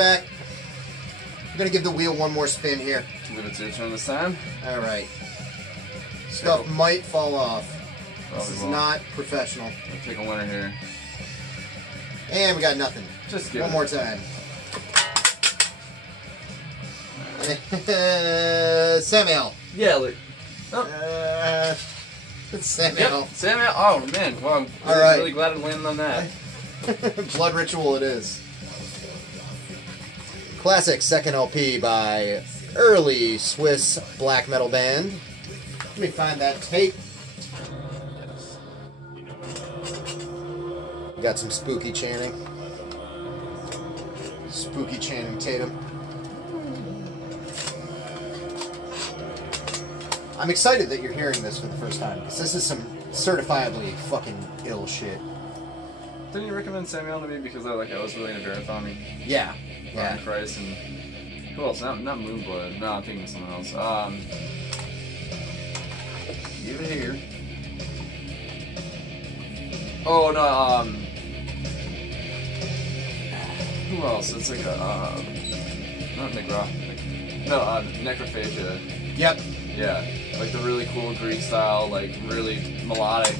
back. I'm going to give the wheel one more spin here. Leave it to your turn this time. All right. Stuff might fall off. Probably This is won't. not professional. I'll take a winner here. And we got nothing. Just give one it. more time. Samuel. Yeah, look. Oh. Samuel. Yep, Samuel. Oh, man. Well, I'm really glad I landed on that. Blood Ritual it is. Classic second LP by early Swiss black metal band. Let me find that tape. Got some spooky chanting. Spooky chanting Tatum. I'm excited that you're hearing this for the first time, because this is some certifiably fucking ill shit. Didn't you recommend Samuel to me because I was really into Verathon? Yeah. Yeah. Christ and who else? Not Moonblood. No, I'm thinking of someone else. Even here. Oh no. Who else? It's like not Necrophagia. Yep. Yeah, like the really cool Greek style, like really melodic.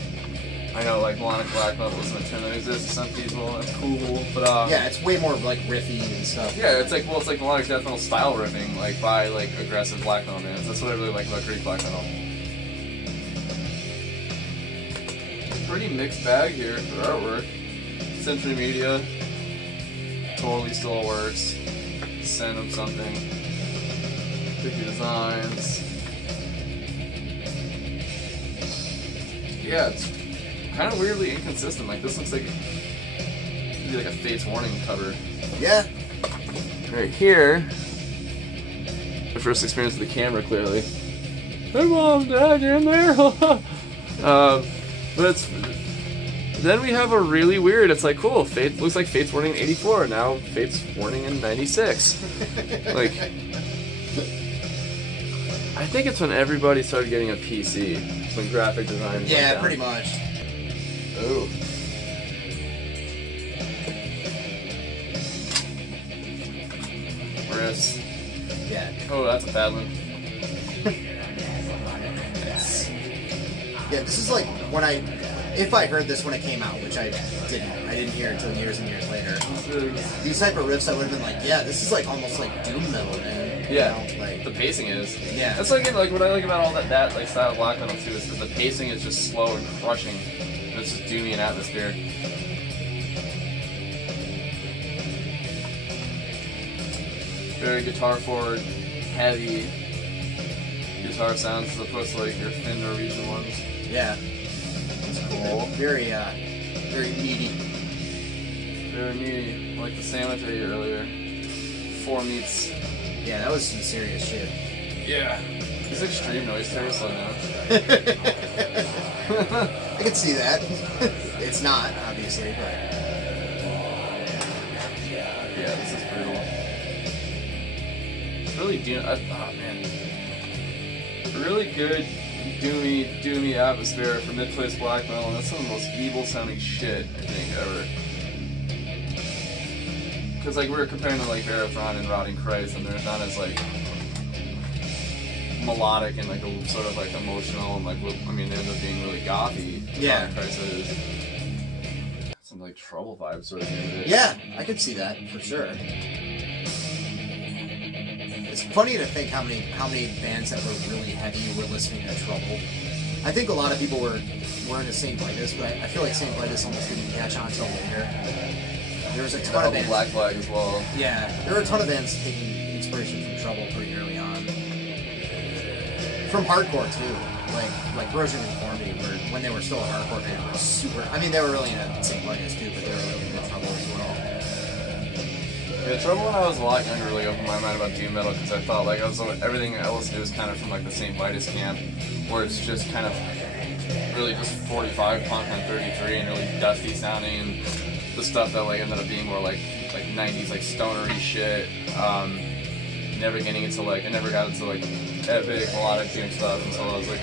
I know, like melodic black metal isn't a term that exists to some people. That's cool, but yeah, it's way more like riffy and stuff. Yeah, it's like melodic death metal style riffing, like by like aggressive black metal bands. That's what I really like about Greek black metal. Pretty mixed bag here for artwork. Century Media, totally still works. Send them something. Tricky Designs. Yeah, it's kind of weirdly inconsistent. Like this looks like maybe like a Fates Warning cover. Yeah. Right here, my first experience with the camera, clearly. Hey mom, dad, you in there? But it's then we have a really weird. It's like cool. Fate looks like Fates Warning in '84. Now Fates Warning in '96. Like, I think it's when everybody started getting a PC. When graphic design. Yeah, pretty much. Ooh. Riffs. Yeah. Oh, that's a bad one. Yeah, this is like when if I heard this when it came out, which I didn't hear it until years and years later. These type of riffs, I would have been like, yeah, this is like almost like doom metal, man. Yeah, you know, like the pacing is. Yeah, that's like what I like about all that like style of black metal too is that the pacing is just slow and crushing. And it's just doomy and atmosphere. Very guitar forward, heavy guitar sounds as opposed to like your thin Norwegian ones. Yeah, it's cool. Very meaty. Very meaty, like the sandwich I ate earlier. 4 meats. Yeah, that was some serious shit. Yeah. It's extreme noise terror now. I can see that. It's not, obviously, but... Yeah, this is brutal. It's really man. Really good doomy atmosphere for mid-place black metal, and that's some of the most evil sounding shit, I think, ever. Because like we were comparing to like Verathon and Rotting Christ, and they're not as like melodic and like a, sort of like emotional and like they end up being really gothy. Yeah. Rotting Christ is some like Trouble vibes sort of thing. Yeah, I could see that for sure. It's funny to think how many bands that were really heavy were listening to Trouble. I think a lot of people were into Saint Vitus, but I feel like Saint Vitus almost didn't catch on until later. There was a ton of bands. Black Flag as well. Yeah, there were a ton of bands taking inspiration from Trouble pretty early on. From hardcore too, like Corrosion and Conformity, when they were still a hardcore band, were super. I mean, they were really into Saint Vitus too, but they were really into Trouble as well. Yeah, Trouble when I was a lot younger really opened my mind about doom metal because I thought like everything I listened to was kind of from like the Saint Vitus camp, where it's just kind of really just 45 punk on 33 and really dusty sounding. And the stuff that like ended up being more like 90s like stonery shit. Never getting into like I never got into like epic melodic doom stuff until I was like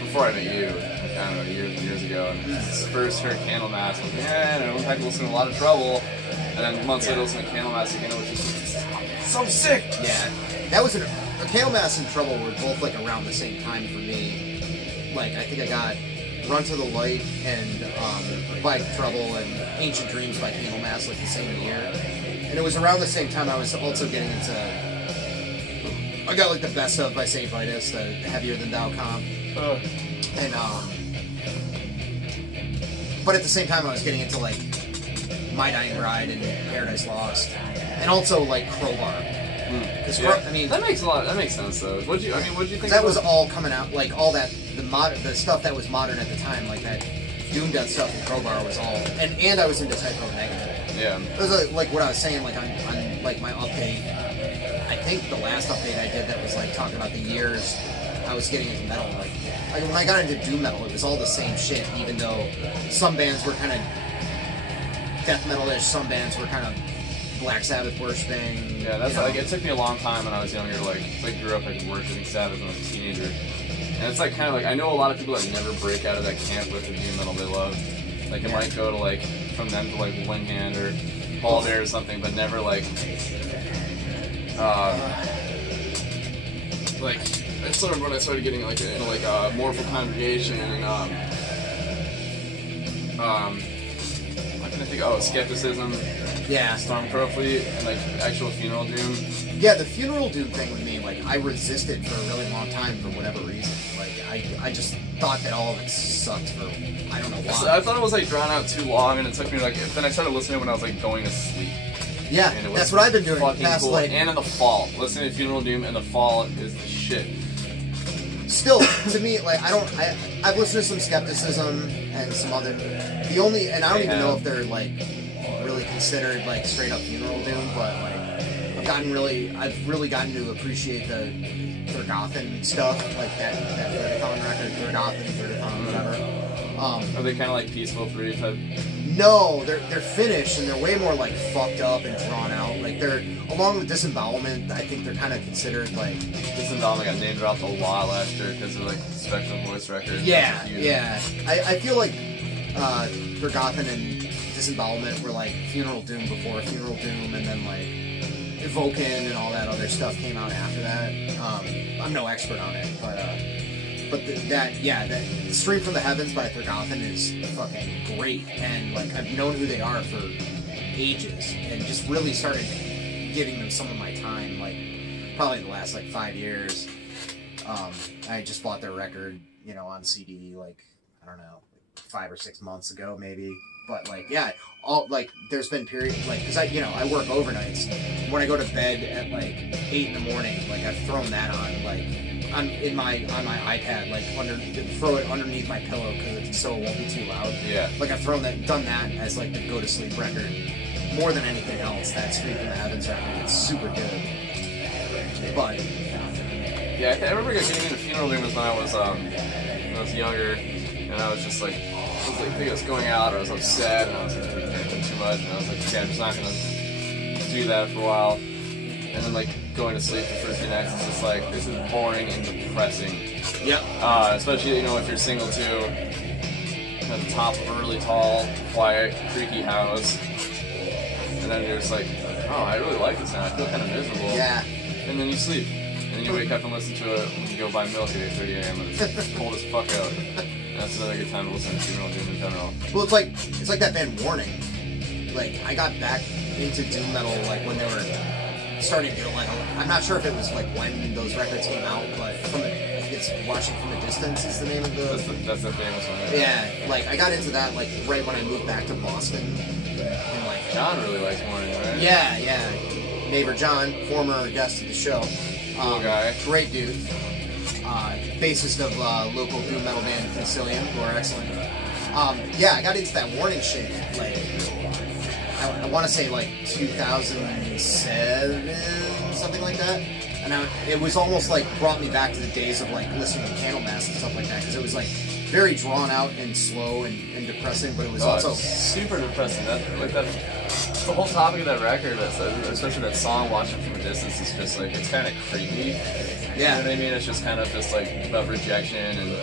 before I met you, like, I don't know, years ago. And first heard Candlemass, like yeah, I don't have to listen to a lot of Trouble. And then months later, listen to Candlemass again, which is so sick. Yeah, that was Candlemass and Trouble were both like around the same time for me. Like I think I got Run to the Light and by Trouble and Ancient Dreams by Candlemass like the same year, and it was around the same time I was also getting into. I got like the Best Of by Saint Vitus, the Heavier Than Thou comp, and but at the same time I was getting into like My Dying Bride and Paradise Lost, and also like Crowbar. Because I mean, that makes sense though. What'd you think? That was all coming out, like all that the stuff that was modern at the time, like that Doom Death stuff and Crowbar was all, and I was into Typo Negative. Yeah. It was like what I was saying, like on like my update. I think the last update I did that was like talking about the years I was getting into metal. Like when I got into doom metal, it was all the same shit. Even though some bands were kind of death metal-ish, some bands were kind of Black Sabbath worshipping. Yeah, that's like it took me a long time when I was younger. Like I grew up like worshiping Sabbath when I was a teenager, and it's like kind of like I know a lot of people that never break out of that camp with the doom metal they love. Like it might go to like from them to like Windhand or Paul Bear or something, but never like I sort of when I started getting like into like Mournful Congregation and what can I think? Oh, Skepticism. Yeah. Stormcrow Fleet and like actual Funeral Doom. Yeah, the Funeral Doom thing with me, like I resisted for a really long time for whatever reason. Like I just thought that all of it sucked for I don't know why. I thought it was like drawn out too long, and it took me like. Then I started listening when I was like going to sleep. Yeah, that's what I've been doing. Past, cool. like, and in the fall, listening to Funeral Doom in the fall is the shit. Still, to me, like I've listened to some Skepticism and some other. The only, and I don't even know if they're like really considered like straight up Funeral Doom, but like I've really gotten to appreciate the Thurgothan stuff, like that Thurgathon record, Thurgathon, whatever. Are they kind of like Peaceful 3 type? No, they're finished and they're way more like fucked up and drawn out. Like they're along with Disembowelment, I think they're kind of considered like. Disembowelment got name dropped a lot last year because of like Spectrum Voice records. Yeah, yeah. I feel like Thurgothan and Disembowelment were like Funeral Doom before Funeral Doom, and then like Evoken and all that other stuff came out after that. I'm no expert on it, but that Stream from the Heavens by Thurgothan is fucking great, and like I've known who they are for ages, and just really started giving them some of my time, like probably the last like 5 years. I just bought their record, on CD, like I don't know, 5 or 6 months ago maybe. But like, yeah, there's been periods like, cause I work overnights. When I go to bed at like 8 in the morning, like I've thrown that on, like I'm on my iPad, like throw it underneath my pillow so it won't be too loud. Yeah. Like I've done that as like the go to sleep record more than anything else. That Stream from the Heavens record, it's super good. But yeah, I remember getting into Funeral Doom when I was younger, and I was just like. I think I was going out, or I was upset, and I was like drinking too much, and I was like, okay, I'm just not gonna do that for a while. And then like going to sleep the first few nights, it's just like this is boring and depressing. Yep. Especially if you're single too, at the top of a really tall, quiet, creaky house, and then you're just like, oh, I really like this now. I feel kind of miserable. Yeah. And then you sleep, and then you wake up and listen to it when you go buy milk at 8:30 a.m. and it's cold as fuck out. That's another good time to listen to Funeral Doom in general. Well, it's like that band Warning. Like I got back into doom metal like when they were starting to get like I'm not sure if it was like when those records came out, but it's Watching from a Distance is the name of the. That's the famous one. Yeah, like I got into that like right when I moved back to Boston. And like John really likes Warning, right? Yeah. Neighbor John, former guest of the show. Cool guy. Great dude. Bassist of local doom metal band Concilium, who are excellent. Yeah, I got into that Warning shit like I want to say like 2007, something like that. And it was almost like brought me back to the days of like listening to Candlemass and stuff like that, because it was like very drawn out and slow and depressing, but it was also super depressing. The whole topic of that record, especially that song "Watching from a Distance," is just like it's kind of creepy. Yeah. You know what I mean? It's just kind of just like about rejection and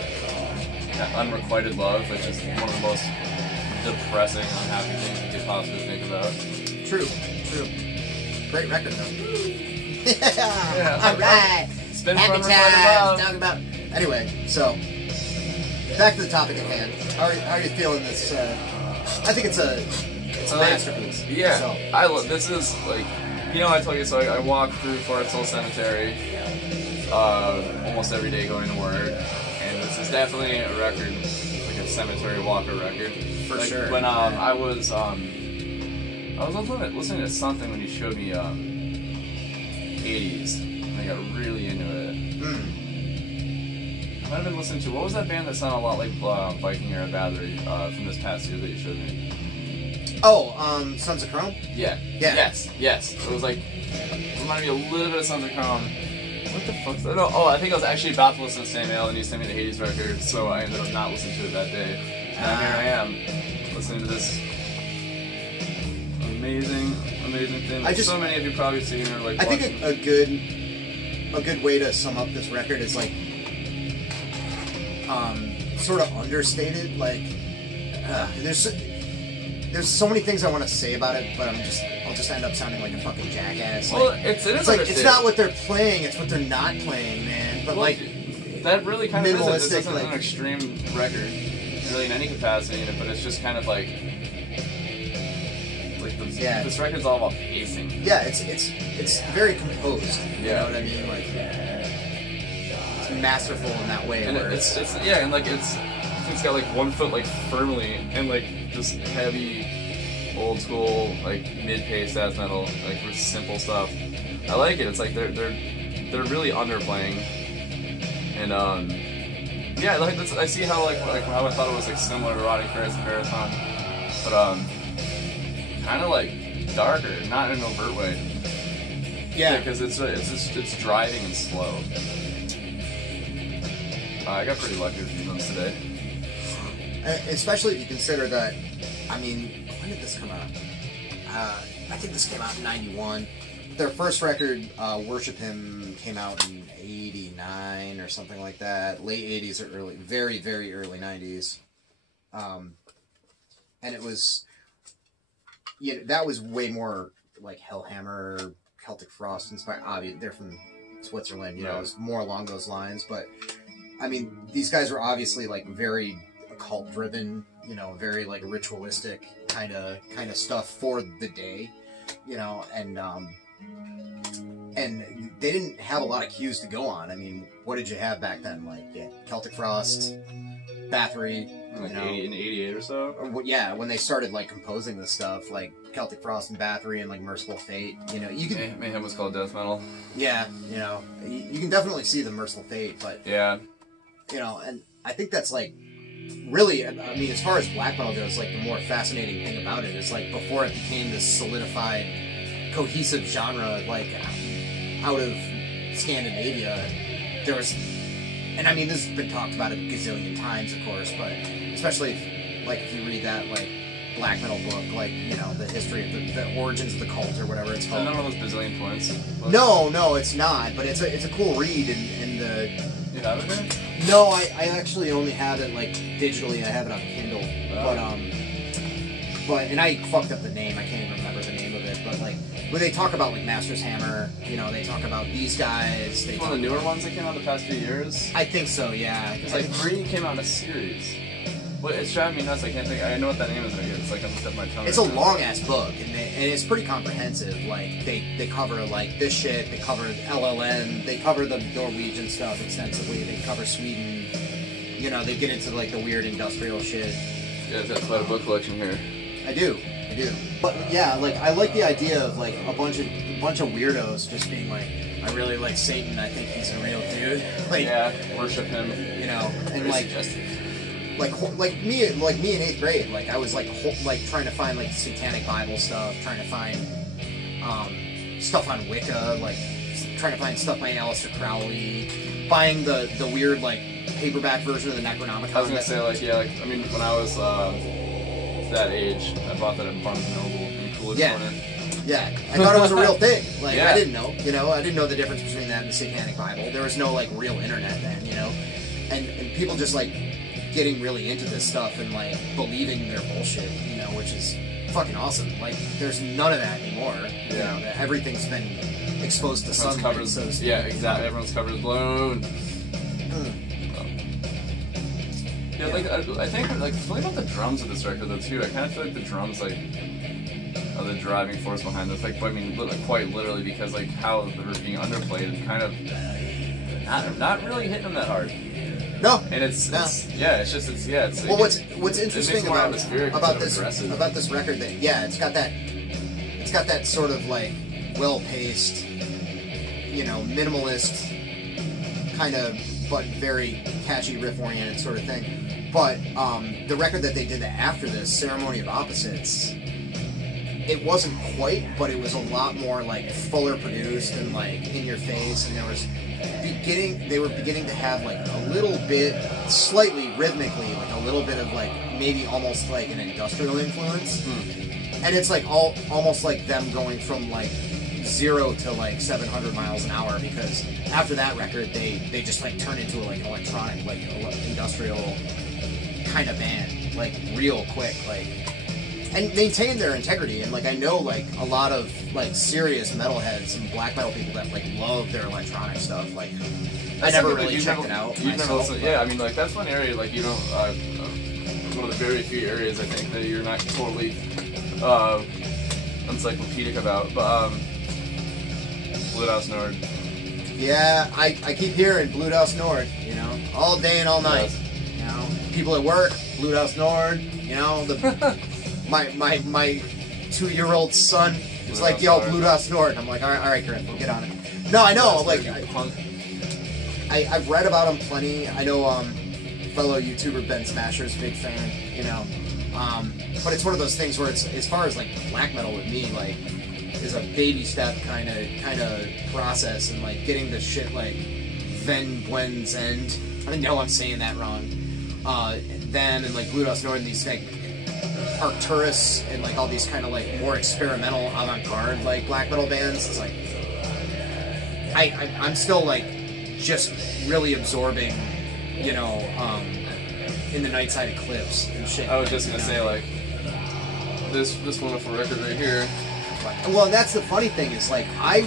unrequited love, which is one of the most depressing, unhappy things you could possibly think about. True. Great record though. Yeah. All right. Spin Happy forever, fight times. above. Talk about. Anyway, so back to the topic at hand. How are you feeling this? I think it's a masterpiece. Yeah. So. I love. This is like, I told you. So I walk through Forest Hill Cemetery almost every day going to work, and this is definitely a record, like a cemetery walker record. For like, sure. When I was listening to something when you showed me 80s, and I got really into it. I might have been listening to, what was that band that sounded a lot like Viking era Battery from this past year that you showed me? Oh, Sons of Chrome? Yeah. Yes. It was like, reminded me a little bit of Sons of Chrome. What the fuck's that? Oh, I think I was actually about to listen to Sam Mail, and you sent me the 80s record, so I ended up not listening to it that day. And here I am, listening to this amazing thing. So many of you probably seen or like. I think a good way to sum up this record is like, sort of understated. Like, there's so many things I want to say about it, but I'll just end up sounding like a fucking jackass. Like, well, it's like it's not what they're playing; it's what they're not playing, man. But like, that really kind of is. This isn't like, an extreme record, really, in any capacity, but it's just kind of like. This record's all about pacing. Yeah, it's very composed. You know what I mean? Like, it's masterful in that way. And where it's got like one foot like firmly and like just heavy, old school like mid-paced ass metal, like with simple stuff. I like it. It's like they're really underplaying, and yeah, like I see how like how I thought it was like similar to Rotting Ferris and Marathon, but kind of like darker, not in an overt way. Yeah, because it's driving and slow. I got pretty lucky with these ones today. Especially if you consider that, I mean, when did this come out? I think this came out in '91. Their first record, Worship Him, came out in '89 or something like that. Late '80s or very, very early '90s. And it was, that was way more like Hellhammer, Celtic Frost inspired. Obviously, they're from Switzerland, it was more along those lines. But, I mean, these guys were obviously like very occult driven, very like ritualistic kind of stuff for the day, and they didn't have a lot of cues to go on. I mean, what did you have back then? Like, Celtic Frost, Bathory, like in '88 or so. When they started like composing this stuff, like Celtic Frost and Bathory and like Merciful Fate, you can. Mayhem was called death metal. Yeah, you can definitely see the Merciful Fate, but yeah, and I think that's like. Really, I mean, as far as black metal goes, like the more fascinating thing about it is like before it became this solidified, cohesive genre, like out of Scandinavia, there was, and I mean, this has been talked about a gazillion times, of course, but especially if you read that like black metal book, like the history of the origins of the cult or whatever it's called. Is that one of those bazillion points? No, it's not. But it's a cool read, and the. You have it there? No, I actually only have it like digitally. I have it on Kindle, and I fucked up the name. I can't even remember the name of it. But like when they talk about like Master's Hammer, they talk about these guys. It's one of the newer ones that came out the past few years. I think so. Yeah. It's like 3 came out in a series. Well, it's driving me nuts. I can't think. I know what that name is. It's like on the tip of my tongue. It's a long ass book, and it's pretty comprehensive. Like they cover like this shit. They cover LLN. They cover the Norwegian stuff extensively. They cover Sweden. They get into like the weird industrial shit. Yeah, that's quite a book collection here. I do. But yeah, like I like the idea of like a bunch of weirdos just being like, I really like Satan. I think he's a real dude. Like, yeah, worship him. And very like. Suggestive. Like me in 8th grade, like I was like trying to find like satanic Bible stuff, trying to find stuff on Wicca, like trying to find stuff by Aleister Crowley, buying the weird like paperback version of the Necronomicon. I was gonna say I mean when I was that age, I bought that at Barnes & Noble in Coolidge Corner. Yeah, I thought it was a real thing. Like I didn't know, I didn't know the difference between that and the Satanic Bible. There was no like real internet then, and people just like. Getting really into this stuff and like believing their bullshit, which is fucking awesome. Like, there's none of that anymore. Yeah. You know, that everything's been exposed to sunlight. Covered, So yeah, exactly. Everyone's covered with balloon. Yeah, like I think like something about the drums of this record though too. I kind of feel like the drums like are the driving force behind this. Like, I mean, quite literally, because like how they're being underplayed and kind of not really hitting them that hard. No, and it's well, what's interesting about this record that it's got that sort of like well-paced, you know, minimalist kind of but very catchy riff-oriented sort of thing. But the record that they did after this, Ceremony of Opposites, it wasn't quite, but it was a lot more like fuller produced and like in your face, and they were beginning to have like a little bit, slightly rhythmically, like a little bit of like maybe almost like an industrial influence. And it's like almost like them going from like 0 to like 700 miles an hour, because after that record they just like turned into like an electronic, like industrial kind of band, like real quick, like, and maintained their integrity. And like I know like a lot of like serious metalheads and black metal people that like love their electronic stuff. Like I never really checked it out myself. Yeah, I mean, like that's one area like you don't one of the very few areas I think that you're not totally encyclopedic about, but Blue House Nord. Yeah, I keep hearing Blue House Nord, you know, all day and all night. You know, people at work, Blue House Nord. You know, my 2-year-old son was like, "Yo, Blue House Nord." I'm like, "All right, Griff, we'll get on it." No, I know, like I've read about him plenty. I know fellow YouTuber Ben Smasher's a big fan. You know, but it's one of those things where it's, as far as like black metal with me, like, is a baby step kind of process, and like getting the shit like Ven Buen's End. I know I'm saying that wrong. Then and like Blue House Nord and these like Arcturus and like all these kind of like more experimental avant-garde like black metal bands. It's like I'm still like just really absorbing, you know, in the Nightside Eclipse and shit. I was just gonna say like this wonderful record right here. Well, that's the funny thing is like I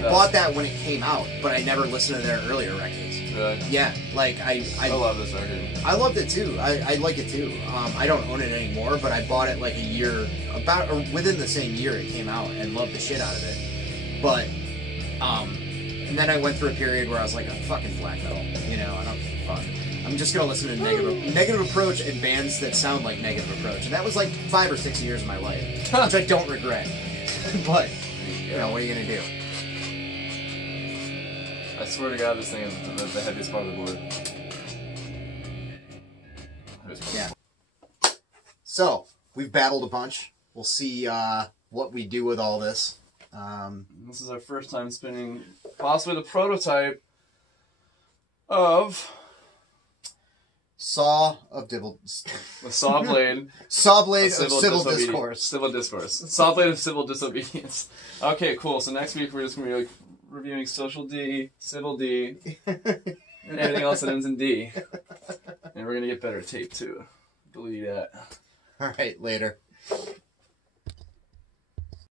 bought that when it came out, but I never listened to their earlier records. Really? Yeah, like I love this record. I loved it too. I like it too. I don't own it anymore, but I bought it like within the same year it came out, and loved the shit out of it. But and then I went through a period where I was like, I'm fucking black metal, you know, I don't fuck. I'm just gonna listen to Negative Approach and bands that sound like Negative Approach, and that was like 5 or 6 years of my life, which I don't regret. But you know, what are you gonna do? I swear to God, this thing is the heaviest part of the board. Yeah. So we've battled a bunch. We'll see what we do with all this. This is our first time spinning possibly the prototype of Saw of Dibble. The Saw Blade. Saw Blade of Civil Discourse. Civil Discourse. Saw Blade of Civil Disobedience. Okay, cool. So next week we're just going to be like reviewing Social D, Civil D, and everything else that ends in D. And we're going to get better tape too. Believe that. Alright, later.